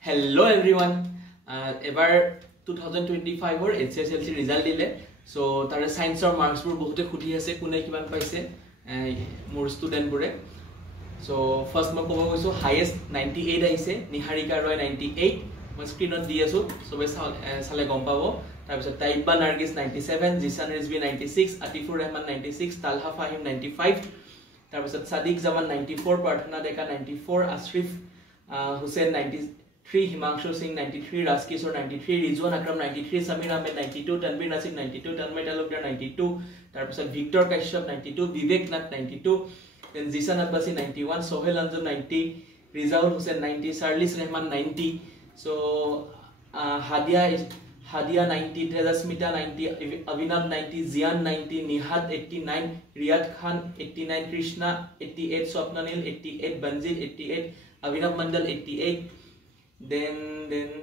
Hello everyone. Ever 2025 or SSLC result dile. So tare science or marks bur bohote khuti ase kunai kiman paise mor student bure. So first ma kobo goiso highest 98 aise Niharika Roy 98 ma screen on di asu sobe sale gom pabo. Tar bisot Taiba Nargis 97, Jisan Rizvi 96, Atifur Rahman 96, Talha Fahim 95. Tar bisot Sadiq Zaman 94, Parthana Deka 94, Ashrif Hussein 93, Himanshu Singh 93, Raskishore 93, Rizwan Akram 93, Samir Ahmed 92, Tanvir Nasik 92, Tanmay Talukdar 92, Tarpisat Victor Kashyap 92, Vivek Nath 92, then Zisan Abbasi 91, Sohail Anjum 90, Rizaul Hussain 90, Sarlis Rahman 90. So Hadia 90, Tejasmita 90, Avinav 90, Zian 90, Nihat 89, Riyad Khan 89, Krishna 88, Swapnanil 88, Banjit 88, Avinav Mandal 88, then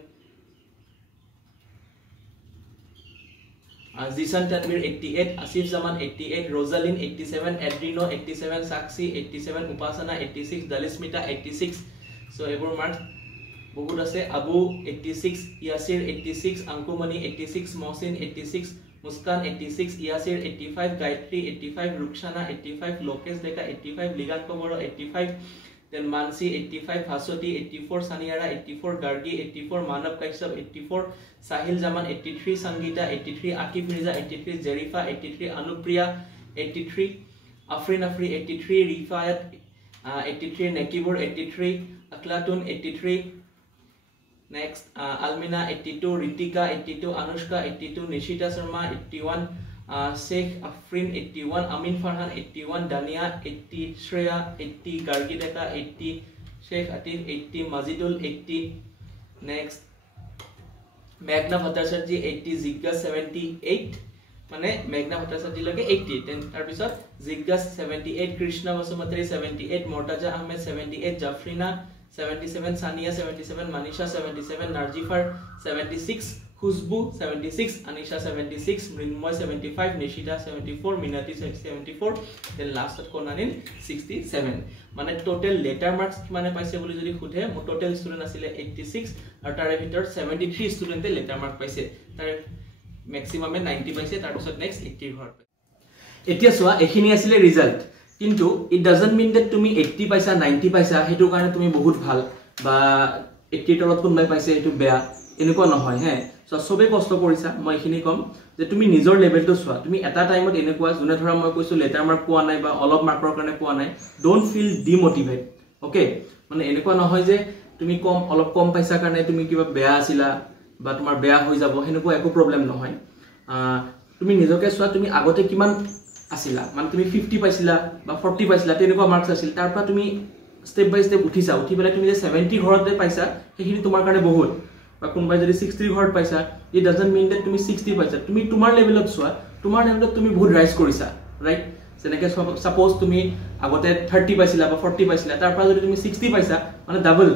Zisan Tanvir 88, Asif Zaman 88, Rosalind 87, Adrino 87, Saksi 87, Upasana 86, Dalismita 86. So every marks বহুত আছে Abu 86, Yasir 86, Ankumani 86, Mohsin 86, Muskan 86, Yasir 85, Gayatri 85, Rukshana 85, Lokesh Deka 85, Ligan Komoro 85, then Mansi 85, Hasoti 84, Saniara 84, Gargi 84, Manav Kaisab 84, Sahil Zaman 83, Sangita 83, Akif Mirza 83, Zerifa 83, Anupriya 83, Afrin Afri 83, Rifayat 83, Nekibur 83, Aklatun 83. Next, Almina 82, Ritika 82, Anushka 82, Nishita Sharma 81, Sheikh Afrin 81, Amin Farhan 81, Dania 80, Shreya 80, Gargi Deka 80, Sheikh Atif 80, Mazidul 80. Next, Meghna Bhattacharjee 80, Zigga 78, Mane Meghna Bhattacharjee lage 80. Then tarpisot Zigga 78, Krishna Vasumatre 78, Mortaja Ahmed 78, Jafrina 77, Sania 77, Manisha 77, Narjifar 76, Khusbu 76, Anisha 76, Mrinmoy 75, Nishita 74, Minati 74, then last at Konanin 67. Mane total letter marks mane paise boli jodi khuthe mo total student asile 86 ar tare bhitor 73 student letter mark paise tar maximum 90 paise tar bisot next 80 ghor etia soa ekhini asile result. Kintu it doesn't mean that tumi 80 paisa 90 paisa hetu karone tumi bahut bhal ba 80 tolot kunbai paise hetu beya eniko nohoy he so sobe kosto korisa moi khini kom je tumi nijor level to swa tumi eta time ot eneko june thora moi koisu letter mark poa nai ba olop mark ror karone poa nai don't feel demotivate okay mane eneko nohoy je tumi kom olop kom paisa karone tumi kiba beya asila ba tumar beya hoi jabo heneko eko problem nohoy tumi nijoke swa tumi agote kiman আসিলা মানে তুমি 50 পাইছিলা বা 40 পাইছিলা তেনেকুৱা marks আছিল তাৰ পৰা তুমি স্টেপ বাই স্টেপ উঠিছা উঠি পেলাই তুমি যে 70 ঘৰতে পাইছা সেইখিনি তোমাৰ কাৰণে বহুত বা কোনবাই যদি 60 ঘৰত পাইছা ইট ডাজন্ট মিন দ্যাট তুমি 60 পাইছা তুমি তোমাৰ লেভেলত সোৱা তোমাৰ লেভেলত তুমি বহুত ৰাইজ কৰিছা ৰাইট যেনেকৈ সাপোজ তুমি আগতে 30 পাইছিলা বা 40 পাইছিলা তাৰ পৰা যদি তুমি 60 পাইছা মানে ডাবল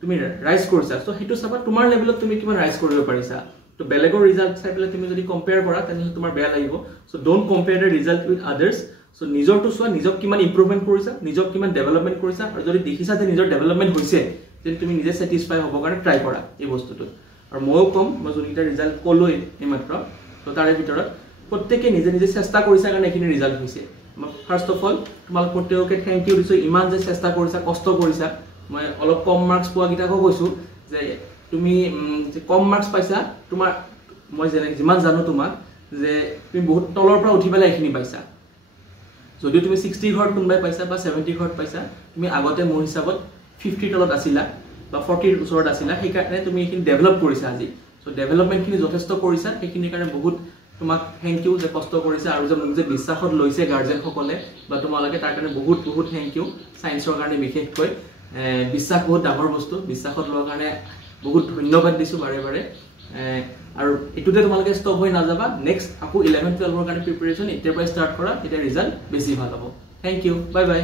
তুমি ৰাইজ কৰিছা সো হেতু সাবা তোমাৰ লেভেলত তুমি কিমান ৰাইজ কৰিব পাৰিছা তো বেলেগৰ ৰিজাল্ট চাই পেলাই তুমি যদি কম্পেয়াৰ কৰা তেনে তোমাৰ বেয়া লাগিব so don't compare the result with others so নিজৰ তো সোৱা নিজক কিমান ইমপ্ৰুভমেন্ট কৰিছা নিজক কিমান ডেভেলপমেন্ট কৰিছা আৰু যদি দেখিছা যে নিজৰ ডেভেলপমেন্ট হৈছে তেন তুমি নিজে স্যাটিসফাই হ'ব কাৰণে ট্ৰাই কৰা এই বস্তুটো আৰু মই কম মই যোনটা ৰিজাল্ট কলৈ এইমাত্ৰ তো তাৰে ভিতৰত প্ৰত্যেককে নিজে নিজে চেষ্টা কৰিছা কাৰণে এখিনি ৰিজাল্ট হৈছে ফাৰ্স্ট অফ অল তোমাক প্ৰত্যেককে থ্যাংক ইউ দিছো ইমান যে চেষ্টা কৰিছা কষ্ট কৰিছা মই অলপ কম মাৰ্কস পোৱা গিটাকো কৈছো যে তুমি যে কম মাৰ্কস পাইছা তোমাৰ মই যিমান জানো তোমাক যে তুমি বহুত তলৰ পৰা উঠি পেলাই এখিনি পাইছা যদি তুমি 60 ঘৰত কোনবাই পাইছা বা 70 ঘৰত পাইছা তুমি আগতে মোৰ হিচাপত 50 তলত আছিলা বা 40 ওচৰত আছিলা সেই কাৰণে তুমি এখিনি ডেভেলপ কৰিছা আজি সো ডেভেলপমেন্ট খিনি যথেষ্ট কৰিছা সেইখিনি কাৰণে বহুত তোমাক থ্যাংক ইউ যে কষ্ট কৰিছা আৰু যে বিশ্বাসত লৈছে গাৰ্জেন সকলে বা তোমালকে তাৰ কাৰণে বহুত বহুত থ্যাংক ইউ সায়েন্সৰ কাৰণে বিশেষকৈ বিশ্বাস বহুত ডাঙৰ বস্তু বিশ্বাসত লোৱাৰ কাৰণে বহুত ধন্যবাদ দিছো বাৰে বাৰে আৰু এটুতে তোমালকে ষ্টপ হৈ না যাবা নেক্সট আকো 11 12 ৰ কাৰণে প্ৰিপাৰেচন এতিয়াৰ পৰা ষ্টাৰ্ট কৰা এটা ৰিজাল্ট বেছি ভাল হ'ব থ্যাংক ইউ বাই বাই